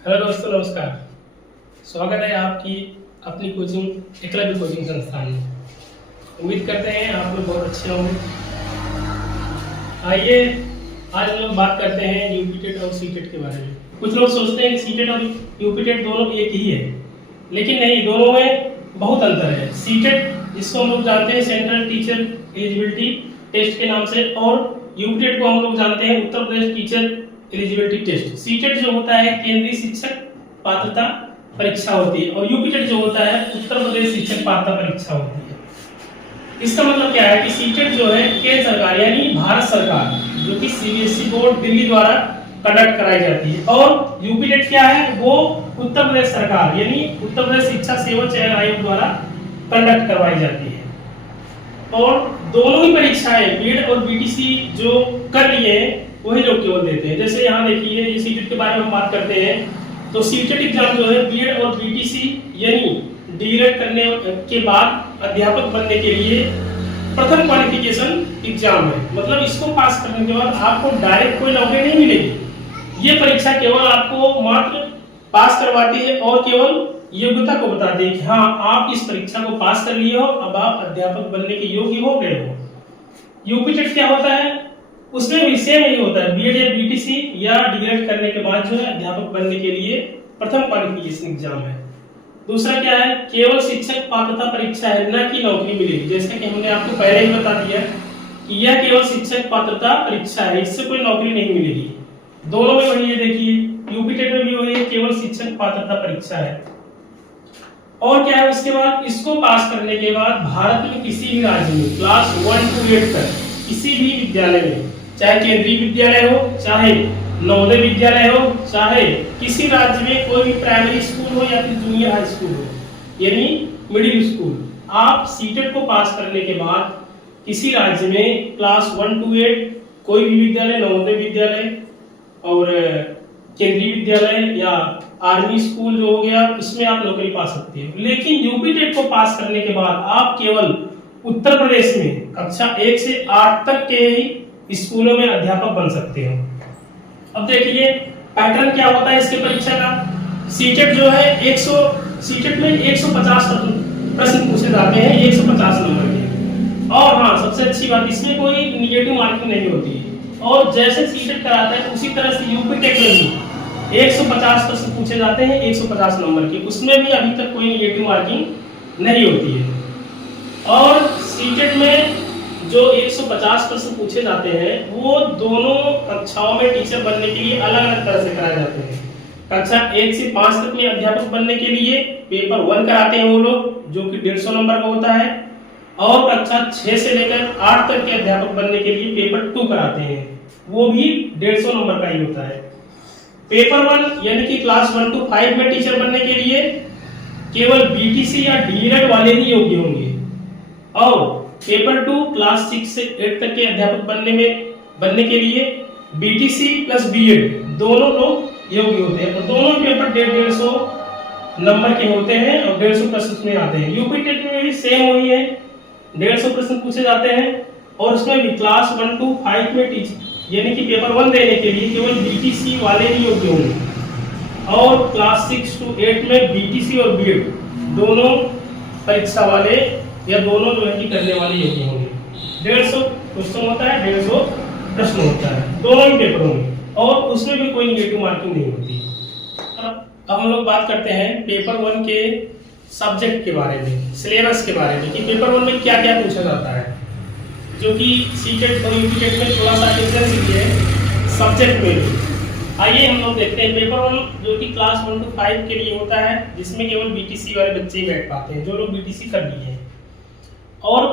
Hello दोस्तों, नमस्कार। स्वागत है आपकी अपनी कोचिंग एकलव्य कोचिंग संस्थान में। उम्मीद करते हैं आप लोग बहुत अच्छे होंगे। आइए आज हम लोग बात करते हैं यूपीटेट और सीटेट के बारे में। कुछ लोग सोचते हैं कि सीटेट और यूपीटेट दोनों एक ही है, लेकिन नहीं, दोनों में बहुत अंतर है। सीटेट जिसको हम लोग जानते हैं सेंट्रल टीचर एलिजिबिलिटी टेस्ट के नाम से, और यूपीटेट को हम लोग जानते हैं Uttar Pradesh teacher eligibility test. CTET जो होता है केंद्रीय शिक्षक पात्रता परीक्षा होती है, और यूपीटेट जो होता है उत्तर प्रदेश शिक्षक पात्रता परीक्षा होती है। इसका मतलब क्या है कि सीटेट जो है केंद्र सरकार यानी भारत सरकार, जो कि सीबीएसई बोर्ड दिल्ली द्वारा कंडक्ट कराई जाती है, और यूपीटेट क्या है वो उत्तर प्रदेश सरकार यानी उत्तर प्रदेश शिक्षा सेवा चयन आयोग द्वारा कंडक्ट करवाई जाती है। और दोनों ही परीक्षाएं बीएड और बीटीसी जो कर लिए हैं वही लोग केवल देते हैं। जैसे यहाँ देखिए, ये सीटेट के बारे में हम बात करते हैं, तो सीटेट एग्जाम जो है बीएड और बीटीसी यानी डीएलएड करने के बाद अध्यापक बनने के लिए प्रथम क्वालिफिकेशन एग्जाम है। मतलब इसको पास करने के बाद आपको डायरेक्ट कोई नौकरी नहीं मिलेगी। ये परीक्षा केवल आपको मात्र पास करवाती है और केवल योग्यता को बताती है कि हाँ, आप इस परीक्षा को पास कर लिए हो, अब आप अध्यापक बनने के योग्य हो गए हो। यूपीटेट क्या होता है, उसमें भी सेम ही होता है। बीएड या बीटीसी या डीएलएड करने के बाद जो है अध्यापक बनने के लिए प्रथम क्वालिफिकेशन एग्जाम है। दूसरा क्या है, केवल शिक्षक पात्रता परीक्षा है, ना कि नौकरी मिलेगी। जैसे कि हमने आपको पहले ही बता दिया कि यह केवल शिक्षक पात्रता परीक्षा है, इससे कोई नौकरी नहीं मिलेगी। दोनों में वही है, देखिए यूपीटेट में भी वही है, केवल शिक्षक पात्रता परीक्षा है। और क्या है उसके बाद, इसको पास करने के बाद भारत में किसी भी राज्य में क्लास 1 to 8 तक किसी भी विद्यालय में, चाहे केंद्रीय विद्यालय हो, चाहे नवोदय विद्यालय हो, चाहे किसी राज्य में कोई भी प्राइमरी स्कूल हो या फिर जूनियर हाई स्कूल हो यानी मिडिल स्कूल, आप सीटेट को पास करने के बाद किसी राज्य में क्लास 1 to 8 कोई भी विद्यालय, नवोदय विद्यालय और केंद्रीय विद्यालय या आर्मी स्कूल जो हो गया, इसमें आप नौकरी पा सकते हैं। लेकिन यूपीटेट को पास करने के बाद आप केवल उत्तर प्रदेश में कक्षा 1 से 8 तक के ही स्कूलों में अध्यापक बन सकते हो। अब देखिए पैटर्न क्या होता है इसके परीक्षा का। सीटेट जो है सीटेट में 150 प्रश्न पूछे जाते हैं, 150 नंबर के। और हाँ, सबसे अच्छी बात, इसमें कोई निगेटिव मार्किंग नहीं होती है। और जैसे सीटेट कराता है उसी तरह से यूपीटेट में भी 150 प्रश्न पूछे जाते हैं, 150 नंबर के। उसमें भी अभी तक कोई निगेटिव मार्किंग नहीं होती है। और सीटेट में जो 150 प्रश्न पूछे जाते हैं वो दोनों कक्षाओं में टीचर बनने के लिए अलग अलग तरह से कराए जाते हैं। कक्षा 1 से 5 तक में अध्यापक बनने के लिए पेपर 1 कराते हैं वो लोग, जो कि 150 नंबर का होता है। और कक्षा 6 से लेकर 8 तक के अध्यापक बनने के लिए पेपर 2 कराते हैं, वो भी 150 नंबर का ही होता है। पेपर 1 यानी कि क्लास 1 to 5 में टीचर बनने के लिए केवल बीटीसी या डीएलएड वाले ही योग्य होंगे, और पेपर 2 क्लास 6 से 8 तक के अध्यापक बनने के लिए बीटीसी प्लस बीएड दोनों लोग योग्य होते हैं। और दोनों पेपर 150 नंबर के होते हैं और 150 प्रश्न में आते हैं। यूपीटेट में भी सेम वही है, 150 प्रश्न पूछे जाते हैं, और उसमें भी क्लास 1 to 5 में टीचर यानी कि पेपर 1 देने के लिए केवल बीटीसी वाले ही योग्य होंगे, और क्लास 6 to 8 में बीटीसी और बीएड दोनों परीक्षा वाले या दोनों जो है कि करने वाले योग्य होंगे। 150 क्वेश्चन होता है, 150 प्रश्न होता है, दोनों ही पेपरों में, और उसमें भी कोई नेगेटिव मार्किंग नहीं होती। अब हम लोग बात करते हैं पेपर 1 के सब्जेक्ट के बारे में, सिलेबस के बारे में, कि पेपर 1 में क्या क्या पूछा जाता है, जो कि सीटेट और यूपीटेट में थोड़ा सा डिफरेंस है सब्जेक्ट में भी। आइए हम लोग देखते हैं पेपर 1 जो कि क्लास 1 to 5 के लिए होता है, जिसमें केवल बीटीसी वाले बच्चे ही बैठ पाते हैं, जो लोग बीटीसी कर लिए हैं। और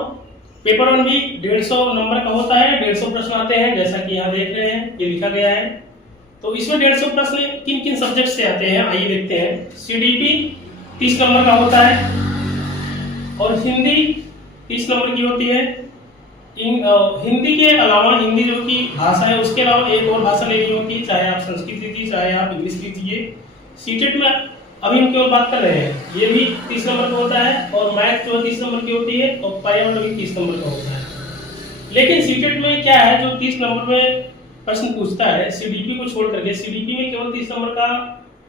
पेपर 1 भी 150 नंबर का होता है, 150 प्रश्न आते हैं, जैसा कि यहाँ देख रहे हैं, ये लिखा गया है। तो इसमें 150 प्रश्न किन किन सब्जेक्ट से आते हैं आइए देखते हैं। सीडीपी 30 नंबर का होता है, और हिंदी 30 नंबर की होती है। हिंदी के अलावा, हिंदी जो की भाषा है उसके अलावा एक और भाषा लेनी होती है, चाहे आप संस्कृत लीजिए चाहे आप इंग्लिश लीजिए। सीटेट में अभी हम केवल बात कर रहे हैं, ये भी 30 नंबर का होता है, और मैथ जो 30 नंबर की होती है, और पर्यावरण भी 30 नंबर का होता है। लेकिन सीटेट में क्या है, जो 30 नंबर में प्रश्न पूछता है सीडीपी को छोड़ करके, सीडीपी में केवल 30 नंबर का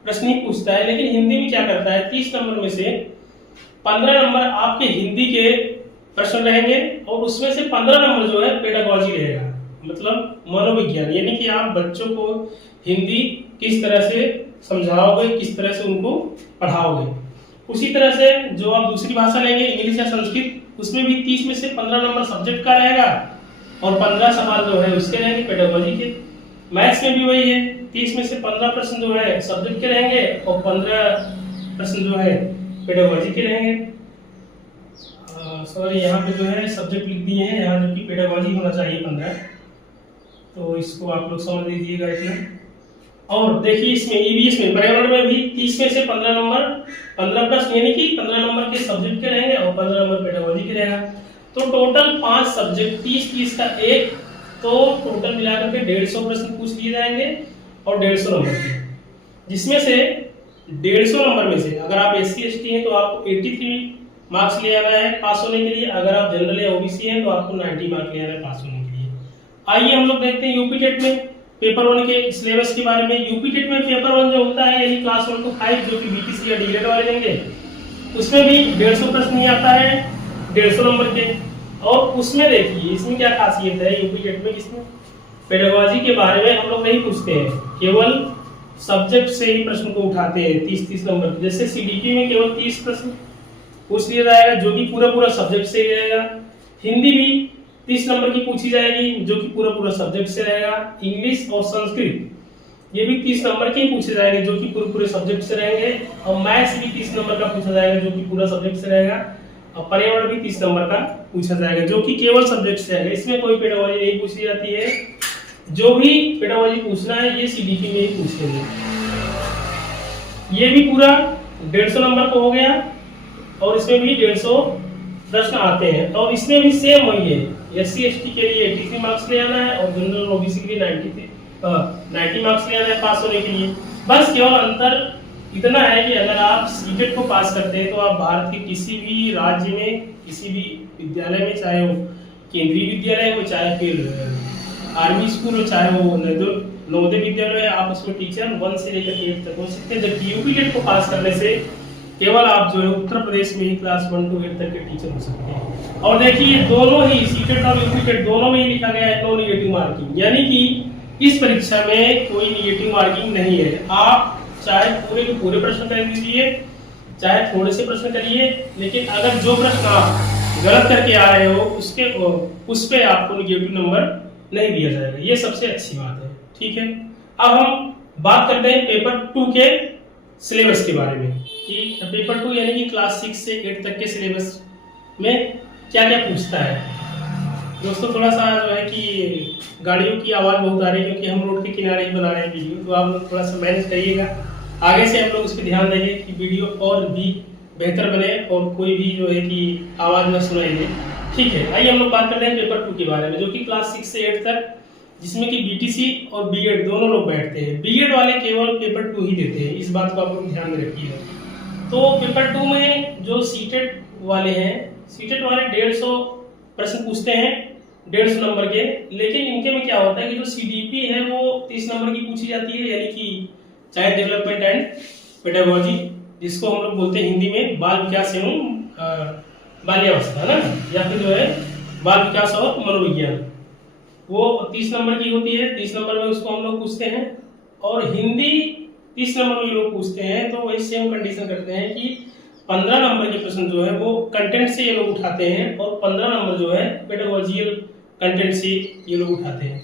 प्रश्न ही पूछता है, लेकिन हिंदी में क्या करता है, 30 नंबर में से 15 नंबर आपके हिंदी के प्रश्न रहेंगे और उसमें से 15 नंबर जो है पेडागोजी रहेगा, मतलब मनोविज्ञान, यानी कि आप बच्चों को हिंदी किस तरह से समझाओगे, किस तरह से उनको पढ़ाओगे। उसी तरह से जो आप दूसरी भाषा लेंगे, इंग्लिश या संस्कृत, उसमें भी 30 में से 15 नंबर सब्जेक्ट का रहेगा और 15 सवाल जो है उसके रहेंगे पेडागोजी के। मैथ्स में भी वही है, 30 में से 15 प्रश्न जो है सब्जेक्ट के रहेंगे और 15 प्रश्न जो है पेडागोजी के रहेंगे। सॉरी, यहाँ पे जो है सब्जेक्ट लिख दिए हैं यहाँ, जो कि पेडागोजी होना चाहिए 15, तो इसको आप लोग समझ लीजिएगा इतना। और देखिए इसमें ईवीएस में, पर्यावरण में भी 30 में से 15 नंबर 15 प्रश्न, यानी कि 15 नंबर के सब्जेक्ट के रहेंगे और 15 नंबर पेडागोजी के रहेगा। तो टोटल 5 सब्जेक्ट, 30 का एक, तो टोटल मिलाकर के 150 प्रश्न पूछ लिए जाएंगे और 150 नंबर के, जिसमें से 150 नंबर में से अगर आप SC ST हैं तो आपको 83 मार्क्स ले आना है पास होने के लिए, अगर आप जनरल या OBC हैं तो आपको 90 मार्क्स ले आना है पास होने के लिए। आइए हम लोग देखते हैं यूपी टेट में पेपर 1 के सिलेबस के बारे में। यूपी टेट में पेपर 1 जो होता है, यानी क्लास 1 to 5, जो कि BTC या डीएलएड वाले लेंगे, उसमें भी 150 प्रश्न ही आता है 150 नंबर के। और उसमें देखिए इसमें क्या खासियत है यूपी टेट में, इसमें पेडागोजी के बारे में हम लोग नहीं पूछते हैं, केवल सब्जेक्ट से ही प्रश्न को उठाते हैं 30-30 नंबर के। जैसे CDP में केवल 30 प्रश्न पूछ लिया जाएगा, जो कि पूरा सब्जेक्ट से ही रहेगा। हिंदी भी 30 नंबर की पूछी जाएगी, जो कि पूरा सब्जेक्ट से रहेगा। इंग्लिश और संस्कृत ये भी 30 नंबर के ही पूछे जाएंगे, जो कि पूरे सब्जेक्ट से रहेंगे। और मैथ्स भी 30 नंबर का पूछा जाएगा, जो कि पूरा सब्जेक्ट से रहेगा। और पर्यावरण भी 30 नंबर का पूछा जाएगा, जो कि केवल सब्जेक्ट से रहेगा। इसमें कोई पेडागोजी नहीं पूछी जाती है, जो भी पेडागोजी पूछना है ये CDP में ही पूछेंगे। ये भी पूरा 150 नंबर को हो गया और इसमें भी 150 प्रश्न आते हैं। और इसमें भी सेम वही है, SC ST के लिए 83 मार्क्स ले आना है और जनरल OBC के लिए 90 मार्क्स ले आना है पास होने के लिए। बस केवल अंतर इतना है कि अगर आप सीटेट को पास करते हैं तो आप भारत के किसी भी राज्य में, किसी भी विद्यालय में, चाहे वो केंद्रीय विद्यालय हो, चाहे फिर आर्मी स्कूल हो, चाहे वो नवोदय विद्यालय, आप उसमें टीचर 1 से लेकर 8 तक हो सकते हैं। जबकि यूपी टेट को पास करने से केवल आप जो है उत्तर प्रदेश में ही क्लास 1 to 8 तक के टीचर हो सकते हैं। और देखिए दोनों ही सीटेट और यूपी टेट दोनों में ही लिखा गया है नो नेगेटिव मार्किंग, यानी कि इस परीक्षा में कोई नेगेटिव मार्किंग नहीं है। आप चाहे पूरे के पूरे प्रश्न कर लीजिए, चाहे थोड़े से प्रश्न करिए, लेकिन अगर जो प्रश्न आप गलत करके आ रहे हो उस पे आपको नेगेटिव नंबर नहीं दिया जाएगा। ये सबसे अच्छी बात है, ठीक है। अब हम बात करते हैं पेपर 2 के सिलेबस के बारे में कि पेपर 2 यानी कि क्लास 6 से 8 तक के सिलेबस में क्या क्या पूछता है। दोस्तों थोड़ा सा जो है कि गाड़ियों की आवाज़ बहुत आ रही है, क्योंकि हम रोड के किनारे ही बना रहे हैं वीडियो, तो आप लोग थोड़ा सा मैनेज करिएगा। आगे से हम लोग इस पर ध्यान देंगे कि वीडियो और भी बेहतर बने और कोई भी जो है कि आवाज़ न सुनाई दे, ठीक है। आइए हम लोग बात करते हैं पेपर 2 के बारे में, जो कि क्लास 6 से 8 तक, जिसमें कि BTC और B.Ed दोनों लोग बैठते हैं। B.Ed वाले केवल पेपर 2 ही देते हैं, इस बात को आप लोग ध्यान में रखिएगा। तो पेपर 2 में जो सीटेट वाले हैं, सीटेट वाले 150 प्रश्न पूछते हैं 150 नंबर के, लेकिन इनके में क्या होता है कि जो CDP है वो 30 नंबर की पूछी जाती है, यानी कि चाइल्ड डेवलपमेंट एंड पेडागोजी, जिसको हम लोग बोलते हैं हिंदी में बाल विकास एवं बाल्यावस्था, है ना, या फिर जो है बाल विकास और मनोविज्ञान, वो 30 नंबर की होती है। 30 नंबर में उसको हम लोग पूछते हैं। और हिंदी 30 नंबर में लोग पूछते हैं, तो वही सेम कंडीशन करते हैं कि 15 नंबर के प्रश्न जो है वो कंटेंट से ये लोग उठाते हैं और 15 नंबर जो है पेडागोजिकल कंटेंट से ये लोग उठाते हैं।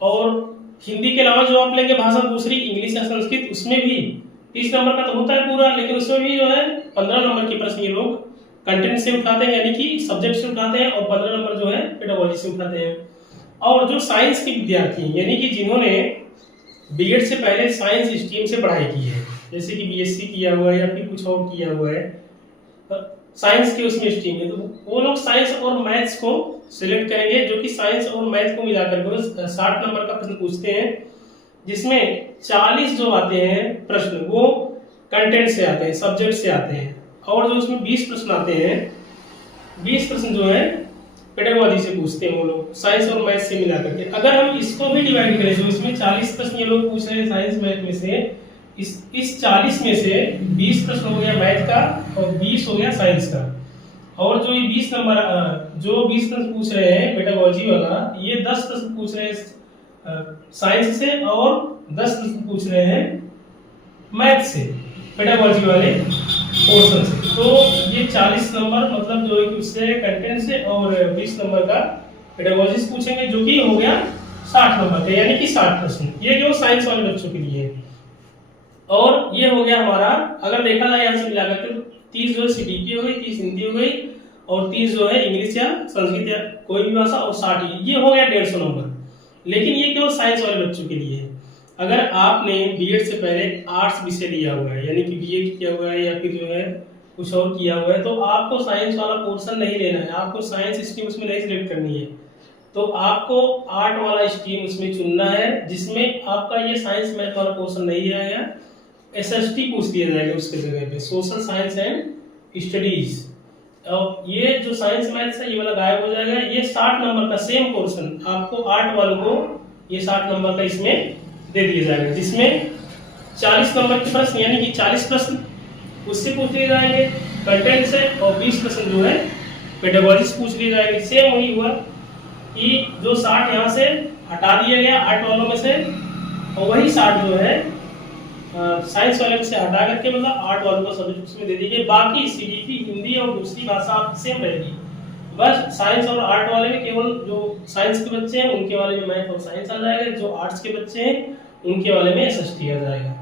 और हिंदी के अलावा जो आप लेंगे भाषा दूसरी, इंग्लिश या संस्कृत, उसमें भी 30 नंबर का तो होता है पूरा, लेकिन उसमें भी जो है 15 नंबर के प्रश्न ये लोग कंटेंट से उठाते हैं, यानी कि सब्जेक्ट से उठाते हैं, और 15 नंबर जो है पेडागोजी से उठाते हैं। और जो साइंस के विद्यार्थी हैं, यानी कि जिन्होंने B.Ed से पहले साइंस स्ट्रीम से पढ़ाई की है, जैसे कि BSc किया हुआ है या फिर कुछ और किया हुआ है साइंस के उसमें स्ट्रीम में, तो वो लोग साइंस और मैथ्स को सिलेक्ट करेंगे, जो कि साइंस और मैथ्स को मिलाकर के 60 नंबर का प्रश्न पूछते हैं, जिसमें 40 जो आते हैं प्रश्न वो कंटेंट से आते हैं, सब्जेक्ट से आते हैं। और जो उसमें 20 प्रश्न आते हैं, 20 प्रश्न जो है पेडागोजी से पूछते हैं वो लोग, साइंस और मैथ्स से मिला करके। अगर हम इसको भी डिवाइड करें, जो इसमें 40 प्रश्न ये लोग पूछ रहे हैं साइंस मैथ में से, इस 40 में से 20 प्रश्न हो गया मैथ का और 20 हो गया साइंस का। और जो ये 20 नंबर जो 20 प्रश्न पूछ रहे हैं पेडागोजी वाला, ये 10 प्रश्न पूछ रहे हैं साइंस से और 10 प्रश्न पूछ रहे हैं मैथ से, पेडागोजी वाले पोर्शन से। तो ये 40 नंबर मतलब जो है कि उससे कंटेंट से और 20 नंबर का पेडागोजी से पूछेंगे, जो कि हो गया 60 नंबर का, यानी कि 60 प्रश्न। ये जो साइंस वाले बच्चों के लिए है। और ये हो गया हमारा, अगर देखा जाए यहाँ से मिलाकर के 30 जो है सीडीपी हो गई, 30 हिंदी हो गई और 30 जो है इंग्लिश या संस्कृत या कोई भी भाषा, और 60 ये हो गया 150 नंबर। लेकिन ये केवल साइंस वाले बच्चों के लिए है। अगर आपने बीएड से पहले आर्ट्स विषय लिया हुआ है, यानी कि बीए किया हुआ है या फिर जो है कुछ और किया हुआ है, तो आपको साइंस वाला पोर्शन नहीं लेना है, आपको साइंस स्ट्रीम उसमें नहीं सिलेक्ट करनी है। तो आपको आर्ट वाला स्ट्रीम उसमें चुनना है, जिसमें आपका ये साइंस मैथ वाला पोर्शन नहीं आएगा, एसएसटी पूछ दिया जाएगा उसके जगह पे, सोशल साइंस एंड स्टडीज। और ये जो साइंस मैथ्स है ये वाला गायब हो जाएगा। ये 60 नंबर का सेम पोर्शन आपको आर्ट वालों को ये 60 नंबर का इसमें दे दिया जाएगा, जिसमें 40 नंबर के प्रश्न यानी कि 40 प्रश्न उससे पूछ लिए जाएंगे कंटेंट से, और 20 प्रश्न जो है पेडागोजी से पूछ लिए जाएंगे। सेम वही हुआ कि जो 60 यहाँ से हटा दिया गया आर्ट वालों में से, और वही 60 जो है साइंस वाले से हटा करके मतलब आर्ट वालों का सब्जेक्ट उसमें दे दीजिए। बाकी सीडीपी हिंदी और दूसरी भाषा सेम रहेगी, बस साइंस और आर्ट वाले में केवल जो साइंस के बच्चे हैं उनके वाले में मैथ और साइंस आ जाएगा, जो आर्ट्स के बच्चे हैं उनके वाले में एसएसटी आ जाएगा।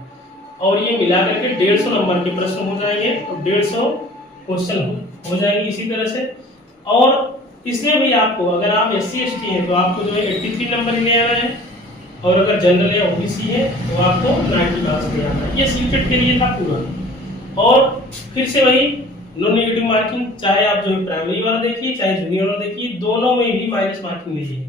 और ये मिला करके 150 नंबर के प्रश्न हो जाएंगे और 150 क्वेश्चन हो जाएंगे इसी तरह से। और इसमें भी आपको, अगर आप SC ST हैं तो आपको जो है 83 नंबर ले आना है, और अगर जनरल या ओबीसी है तो आपको 90 मार्क्स ले आना है। ये सीटेट के लिए था पूरा। और फिर से वही नॉन नेगेटिव मार्किंग, चाहे आप जो प्राइमरी वाला देखिए चाहे जूनियर वाला देखिए, दोनों में भी माइनस मार्किंग लीजिए।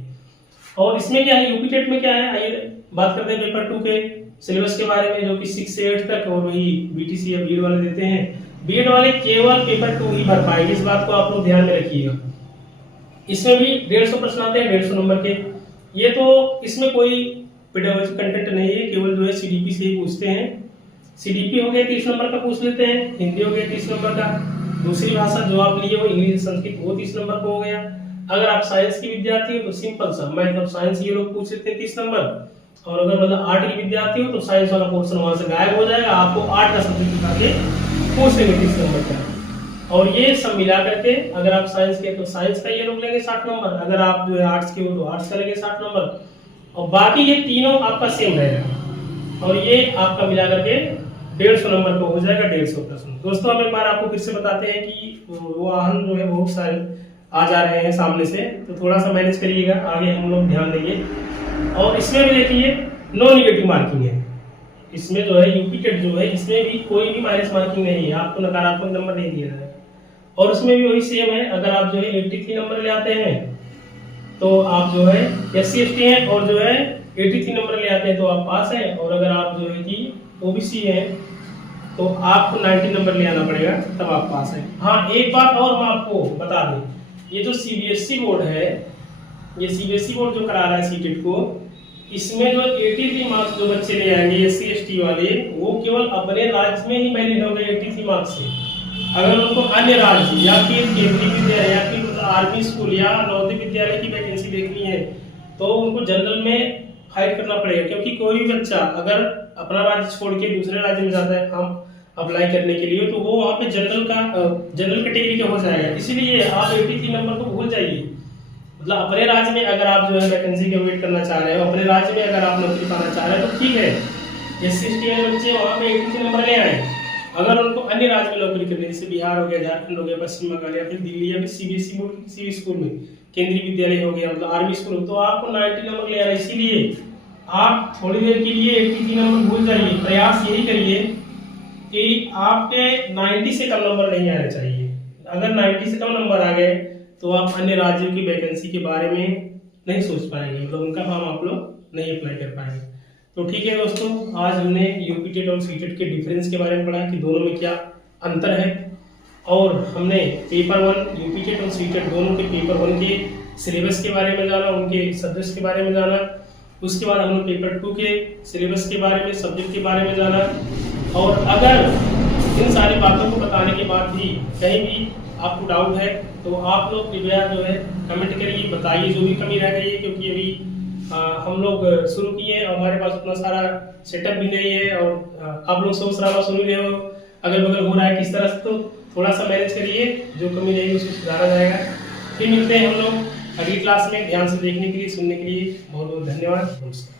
और इसमें क्या है, यूपी टेट में क्या है, आइए बात करते हैं पेपर 2 के सिलेबस के बारे में, जो कि 6 से 8 तक, और वही बीटीसी या बीएड वाले देते हैं। बीएड वाले केवल पेपर 2 ही भर पाएंगे, इस बात को आप लोग ध्यान में रखिएगा। इसमें भी 150 प्रश्न आते हैं 150 नंबर के। ये तो इसमें कोई पेडागोजी कंटेंट नहीं है, केवल जो है सीडीपी से ही पूछते हैं। सीडीपी हो गया 30 नंबर का पूछ लेते हैं, हिंदी हो गया 30 नंबर का, दूसरी भाषा जो आप लिए वो इंग्लिश संस्कृत वो 30 नंबर का हो गया। अगर आप साइंस की विद्यार्थी हो तो सिंपल सा मैथ और साइंस ये लोग पूछ लेते हैं 30 नंबर। और अगर मतलब आर्ट की विद्यार्थी हो तो साइंस वाला पोर्शन वहां से गायब हो जाएगा, आपको आर्ट का सब्जेक्ट उठा के पूछेंगे 30 नंबर का। और ये सब मिला करके अगर आप साइंस के तो साइंस का ये लोग लेंगे 60 नंबर, अगर आप जो है आर्ट्स के हो तो आर्ट्स का लेंगे 60 नंबर, और बाकी ये तीनों आपका सेम रहेगा। और ये आपका मिला करके 150 नंबर को हो जाएगा 150 प्रश्न। दोस्तों हम एक बार आपको फिर से बताते हैं कि वो वाहन जो है बहुत सारे आ जा रहे हैं सामने से, तो थोड़ा सा मैनेज करिएगा, आगे हम लोग ध्यान देंगे। और इसमें भी देखिए नो नेगेटिव मार्किंग है, इसमें जो है यूपी टेट जो है इसमें भी कोई भी माइनस मार्किंग नहीं है, आपको नकारात्मक नंबर नहीं दिया जाएगा। और उसमें भी वही सेम है, अगर आप जो है 83 नंबर ले आते हैं तो आप जो है SC ST हैं, और जो है 83 नंबर ले आते हैं तो आप पास हैं, और अगर आप जो है कि OBC हैं तो आपको 90 नंबर ले आना पड़ेगा तब आप पास हैं। हाँ एक बात और मैं आपको बता दूं, ये जो CBSE बोर्ड है, ये CBSE बोर्ड जो करा रहा है सीटेट को, इसमें जो 83 मार्क्स जो बच्चे ले आएंगे SC ST वाले, वो केवल अपने राज्य में ही वैलिड होंगे 83 मार्क्स से। अगर उनको अन्य राज्य या फिर केंद्रीय विद्यालय या फिर आर्मी स्कूल या नवोदय विद्यालय की वैकेंसी देखनी है तो उनको जनरल में फाइट करना पड़ेगा, क्योंकि कोई भी बच्चा अगर अपना राज्य छोड़ के दूसरे राज्य में जाता है हम अप्लाई करने के लिए, तो वो वहाँ पे जनरल कैटेगरी का हो जाएगा। इसीलिए आप 83 नंबर को भूल जाइए। मतलब अपने राज्य में अगर आप जो है वैकेंसी का वेट करना चाह रहे हो, अपने राज्य में अगर आप नौकरी पाना चाह रहे हो तो ठीक है, SC ST वाले बच्चे वहाँ पे 83 नंबर ले आए। अगर उनको अन्य राज्य में नौकरी करनी है, जैसे बिहार हो गया, झारखंड हो गया, पश्चिम बंगाल या फिर दिल्ली या फिर CBSE बोर्ड किसी भी स्कूल में, केंद्रीय विद्यालय हो गया, मतलब आर्मी स्कूल, तो आपको 90 नंबर ले आना। इसीलिए आप थोड़ी देर के लिए 83 नंबर भूल जाइए, प्रयास यही करिए कि आपके 90 से कम नंबर नहीं आने चाहिए। अगर 90 से कम नंबर आ गए तो आप अन्य राज्यों की वैकेंसी के बारे में नहीं सोच पाएंगे, मतलब उनका फॉर्म आप लोग नहीं अप्लाई कर पाएंगे। तो ठीक है दोस्तों, आज हमने यूपी टेट और सीटेट के डिफरेंस के बारे में पढ़ा कि दोनों में क्या अंतर है, और हमने पेपर 1 यूपी टेट और सीटेट दोनों के पेपर 1 के सिलेबस के बारे में जाना, उनके सब्जेक्ट्स के बारे में जाना, उसके बाद हम लोग पेपर 2 के सिलेबस के बारे में, सब्जेक्ट के बारे में जाना। और अगर इन सारी बातों को बताने के बाद भी कहीं भी आपको डाउट है तो आप लोग कृपया जो है कमेंट करिए, बताइए जो भी कमी रह गई है, क्योंकि अभी हम लोग शुरू किए हैं और हमारे पास उतना सारा सेटअप भी नहीं है। और आप लोग शोर शराबा सुन रहे हो, अगल बगल हो रहा है किस तरह से, तो थोड़ा सा मैनेज करिए, जो कमी रहेगी उसको सुधारा जाएगा। फिर मिलते हैं हम लोग अगली क्लास में। ध्यान से देखने के लिए, सुनने के लिए बहुत बहुत धन्यवाद। नमस्कार।